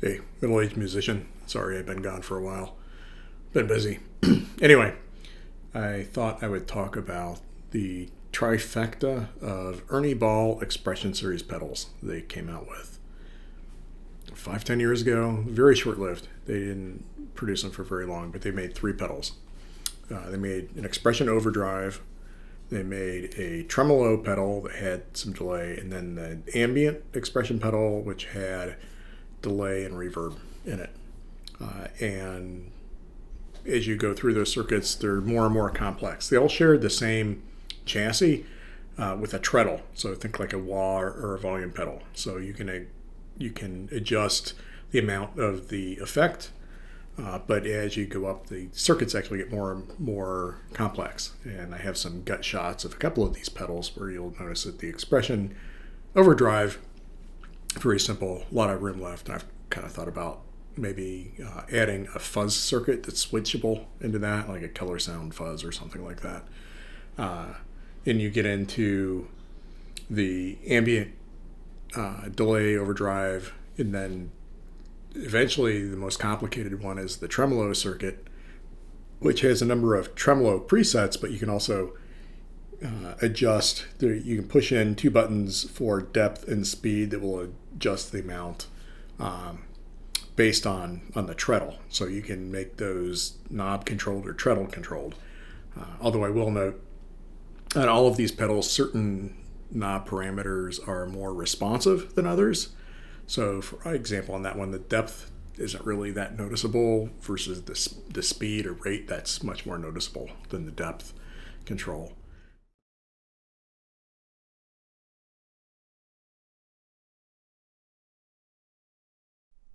Hey, middle-aged musician. Sorry I've been gone for a while. Been busy. Anyway, I thought I would talk about the trifecta of Ernie Ball Expression Series pedals they came out with 5-10 years ago. Very short-lived. They didn't produce them for very long, but they made 3 pedals. They made an Expression Overdrive. They made a Tremolo pedal that had some delay, and then the Ambient Expression pedal, which had delay and reverb in it. And as you go through those circuits, they're more and more complex. They all shared the same chassis with a treadle. So think like a wah or a volume pedal. So you can adjust the amount of the effect, but as you go up, the circuits actually get more and more complex. And I have some gut shots of a couple of these pedals where you'll notice that the Expression Overdrive, very simple, a lot of room left. I've kind of thought about maybe adding a fuzz circuit that's switchable into that, like a color sound fuzz or something like that. And you get into the ambient delay overdrive, and then eventually the most complicated one is the tremolo circuit, which has a number of tremolo presets, but you can also adjust. You can push in 2 buttons for depth and speed that will adjust the amount based on the treadle. So you can make those knob controlled or treadle controlled. Although I will note on all of these pedals, certain knob parameters are more responsive than others. So for example, on that one, the depth isn't really that noticeable versus the speed or rate that's much more noticeable than the depth control.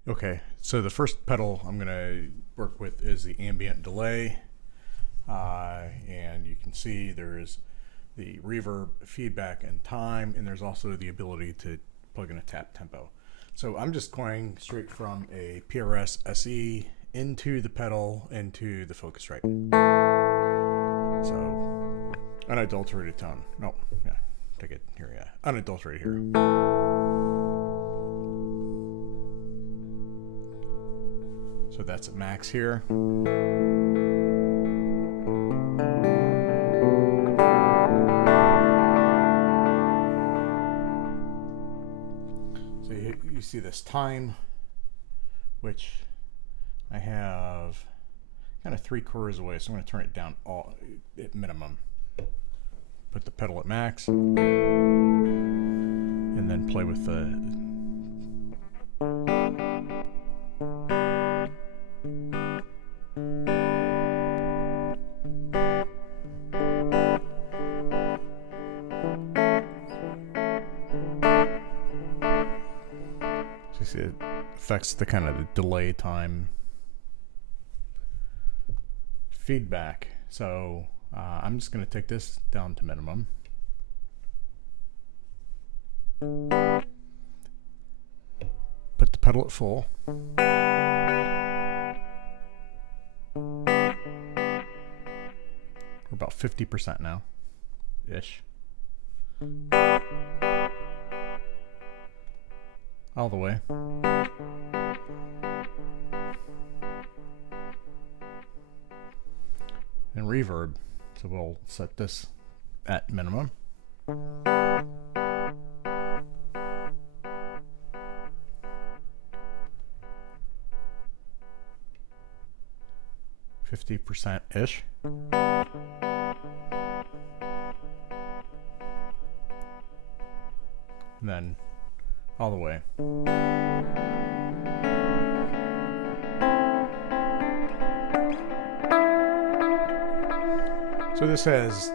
Okay, so the first pedal I'm going to work with is the ambient delay. And you can see there's the reverb, feedback, and time, and there's also the ability to plug in a tap tempo. So I'm just going straight from a PRS SE into the pedal, into the Focusrite. So unadulterated tone. No, yeah, take it here, yeah. Unadulterated here. So that's at max here. So you see this time, which I have kind of 3/4 away, so I'm going to turn it down all at minimum. Put the pedal at max, and then play with the it affects the kind of the delay time feedback. So I'm just going to take this down to minimum. Put the pedal at full. We're about 50% now, ish. All the way. And reverb. So we'll set this at minimum. %-ish. And then all the way. So this has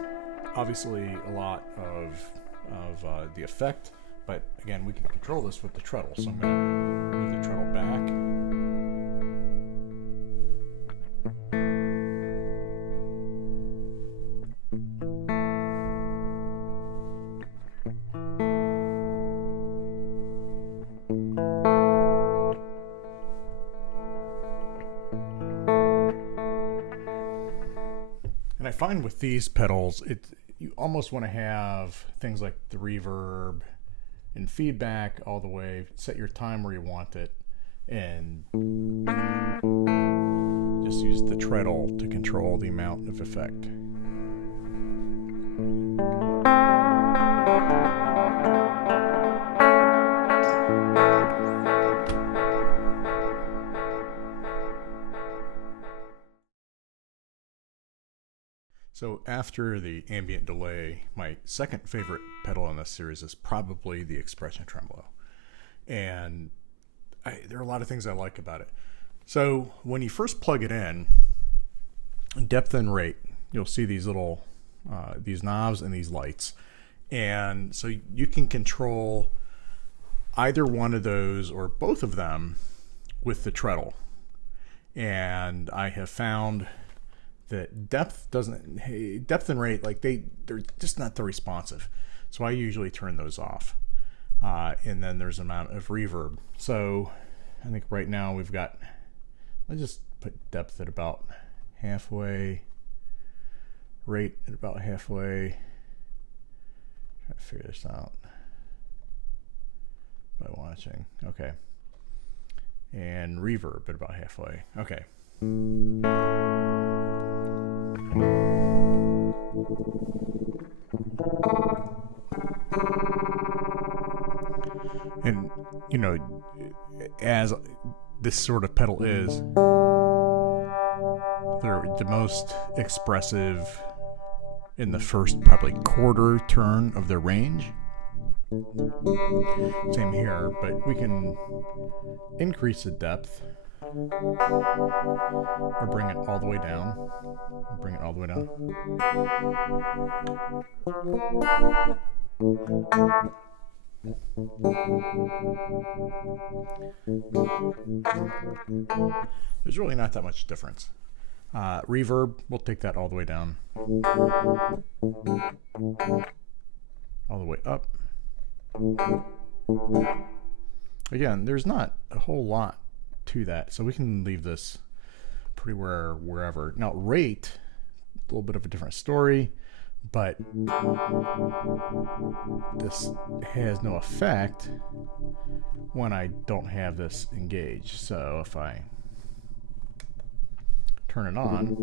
obviously a lot of the effect, but again, we can control this with the treadle. So I'm going to move the treadle back. And I find with these pedals, you almost want to have things like the reverb and feedback all the way, set your time where you want it, and just use the treadle to control the amount of effect. So after the ambient delay, my second favorite pedal in this series is probably the Expression Tremolo. And there are a lot of things I like about it. So when you first plug it in, depth and rate, you'll see these little, these knobs and these lights. And so you can control either one of those or both of them with the treadle. And I have found that depth and rate, like they're just not that responsive. So I usually turn those off. And then there's an amount of reverb. So I think right now we've got, let's just put depth at about halfway, rate at about halfway. Try to figure this out by watching. Okay. And reverb at about halfway. Okay. And you know, as this sort of pedal is, they're the most expressive in the first probably quarter turn of the range. Same here, but we can increase the depth or bring it all the way down. Bring it all the way down. There's really not that much difference. Reverb, we'll take that all the way down. All the way up. Again, there's not a whole lot to that, so we can leave this pretty wherever. Now rate, a little bit of a different story, but this has no effect when I don't have this engaged. So if I turn it on,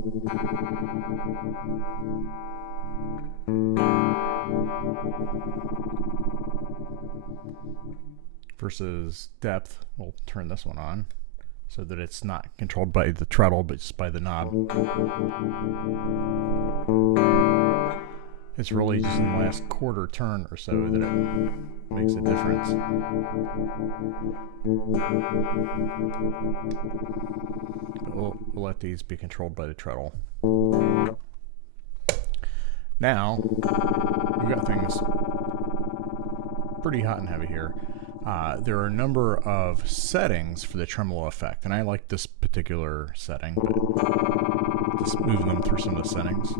versus depth, we'll turn this one on so that it's not controlled by the treadle but just by the knob. It's really just in the last quarter turn or so that it makes a difference. But we'll let these be controlled by the treadle. Now we've got things pretty hot and heavy here. There are a number of settings for the tremolo effect, and I like this particular setting, but just moving them through some of the settings.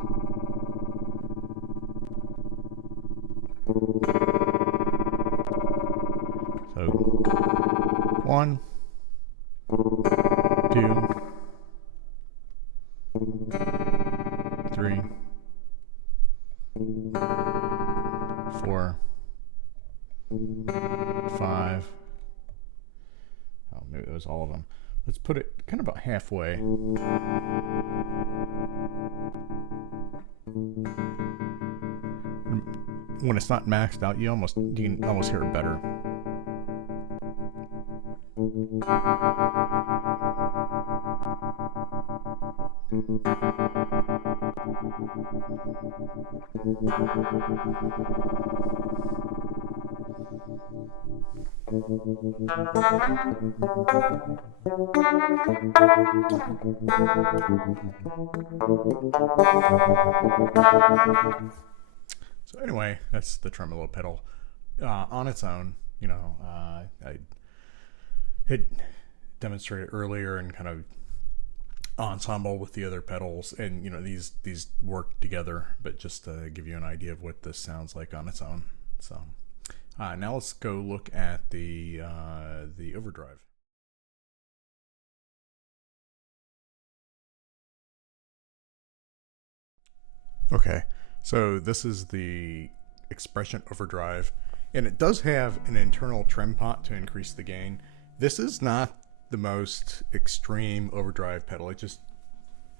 So 1, 2, 3, 4, 5. Oh, maybe that was all of them. Let's put it kind of about halfway. When it's not maxed out, you can almost hear it better. So anyway, that's the tremolo pedal. On its own, you know, I had demonstrated earlier and kind of ensemble with the other pedals, and you know, these work together, but just to give you an idea of what this sounds like on its own. So now let's go look at the Overdrive. Okay, so this is the Expression Overdrive, and it does have an internal trem pot to increase the gain. This is not the most extreme overdrive pedal. It just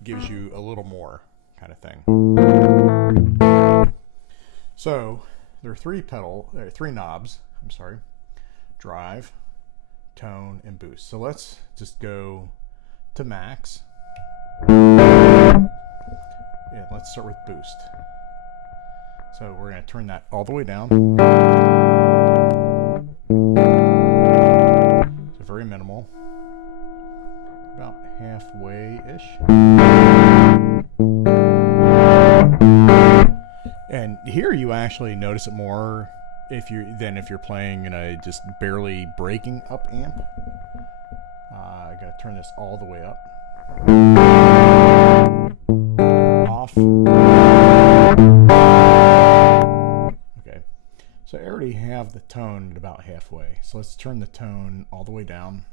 gives you a little more kind of thing. So there are three knobs, I'm sorry: drive, tone, and boost. So let's just go to max. Yeah, let's start with boost. So we're going to turn that all the way down. So very minimal. About halfway-ish. And here you actually notice it more if you're playing in a just barely breaking up amp. I gotta turn this all the way up. Off. Okay, so I already have the tone at about halfway. So let's turn the tone all the way down.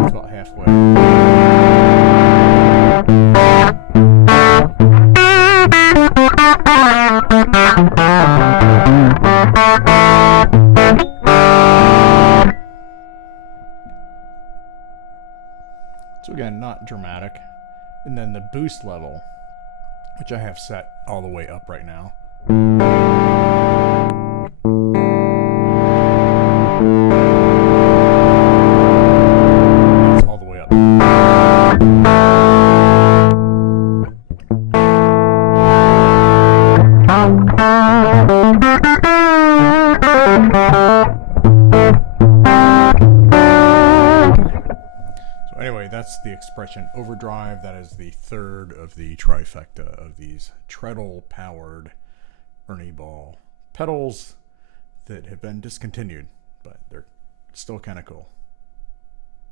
That's about halfway. So again, not dramatic. And then the boost level, which I have set all the way up right now. That's all the way up. Anyway, that's the Expression Overdrive. That is the third of the trifecta of these treadle-powered Ernie Ball pedals that have been discontinued, but they're still kind of cool.